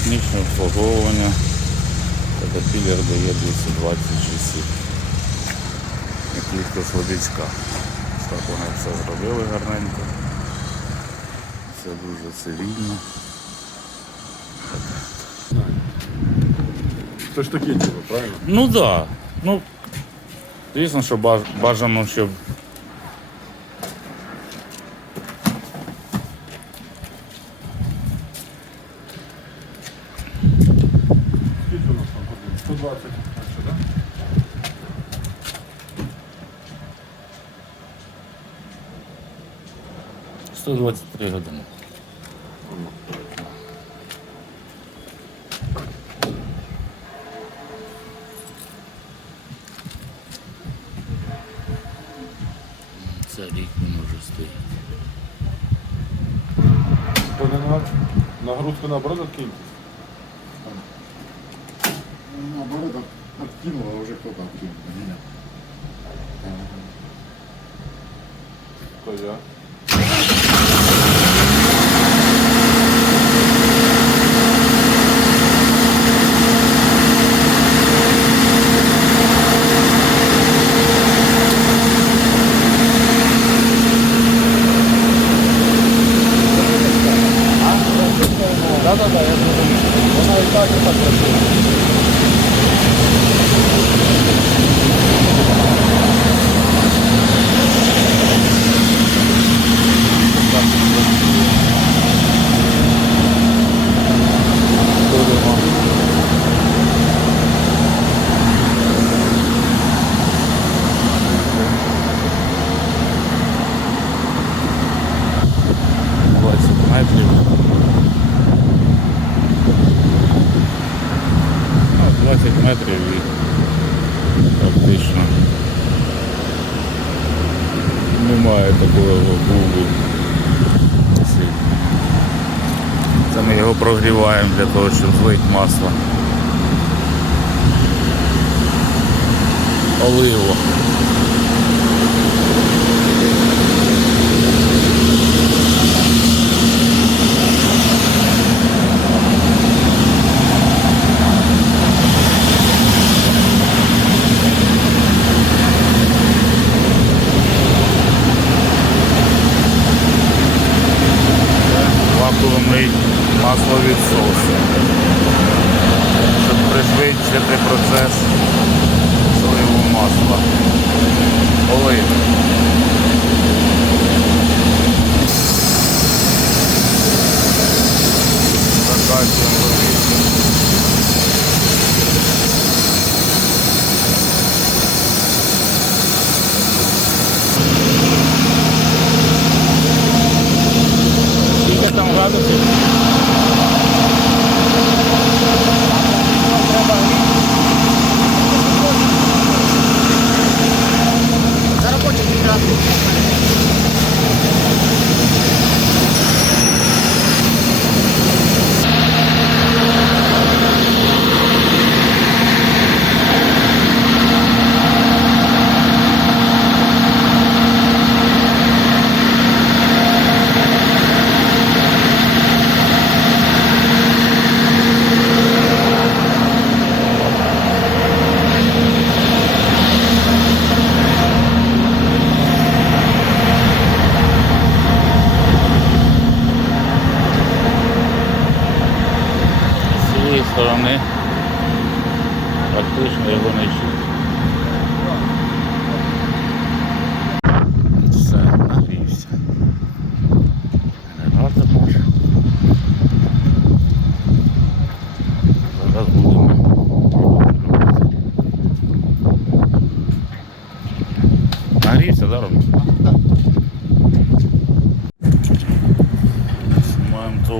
технічне обслуговування. Катапілер дає 220 часів. І плівка слабічка. Так вони все зробили гарненько. Все дуже цивільно. Це ж таке діло, правильно? Ну так. Да. Ну, звісно, що бажано, щоб Скільки у нас там годин? 120. Що, да? – 123 години. Це рік він вже стоїть. То не на нагрузку наоборот откиньте. Наоборот, от- откинула, а уже кто-то откинул. Меня. Да-да-да, я зрозумів. Вона і так, і так працює. – 20 метрів і практично немає такого бугу. Це ми його прогріваємо для того, щоб злити масло. Оливо. Масловідсос, щоб пришвидшити процес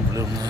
Знімаємо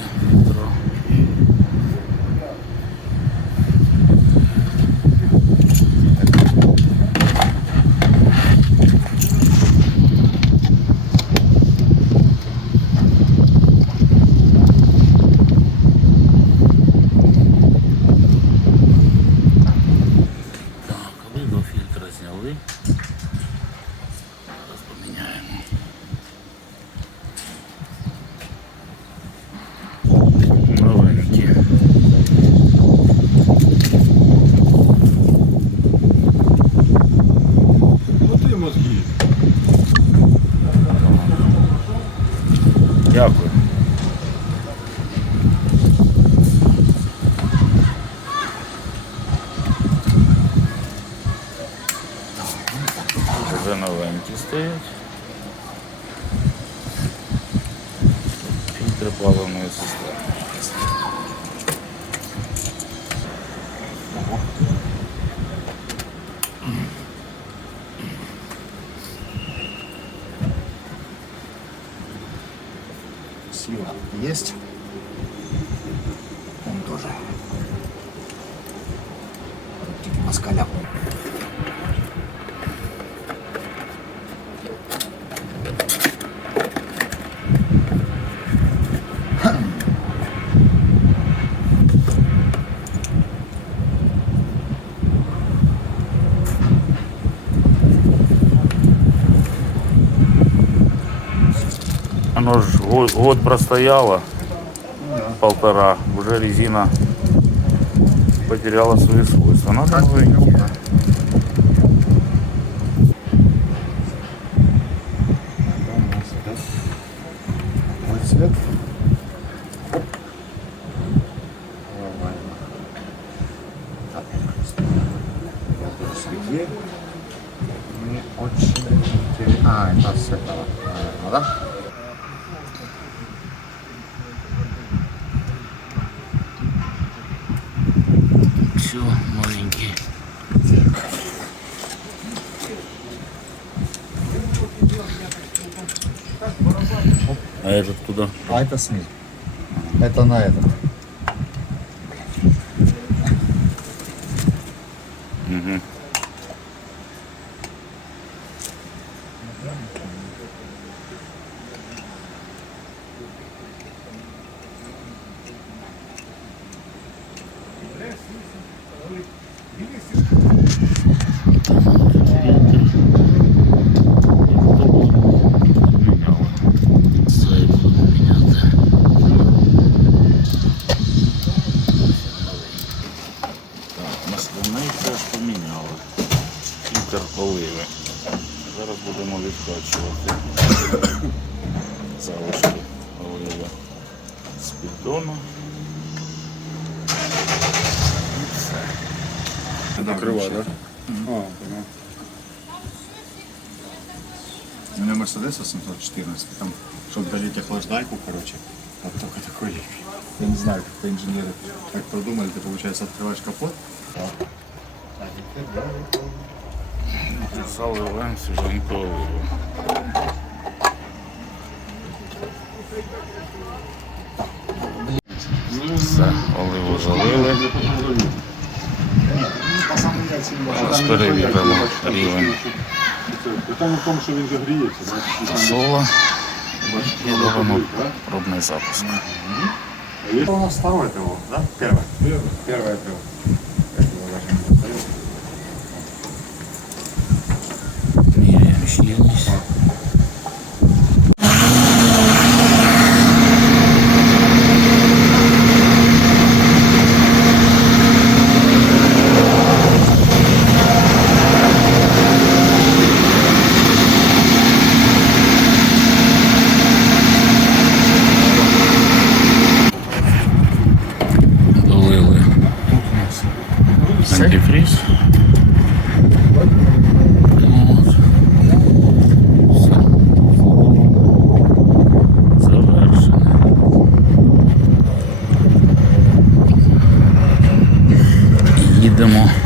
стоять. Фільтри плаваної сестра. Сила есть. Оно ж год, год простояло, полтора, уже резина потеряла свои свойства. Надо новенькие. Все, новенькие. А этот куда? А это снизу. Это на этот. Угу. будемо відкачувати залишки оливи з піддону. І все. Закрывай, да? А, понял. У меня Мерседес 814, там, чтобы долить охлаждайку, короче, вот только такой липкий. Я не знаю, как инженеры так продумали, ты, получается, открываешь капот. Заливаємо свіженьку оливу. Все, оливу залили. Зараз перевіримо рівень Питання в тому, що він же гріється, да? сола і робимо пробний запуск. Это у нас второе ПО, да? Первое. Первое ПО. Їдемо до 400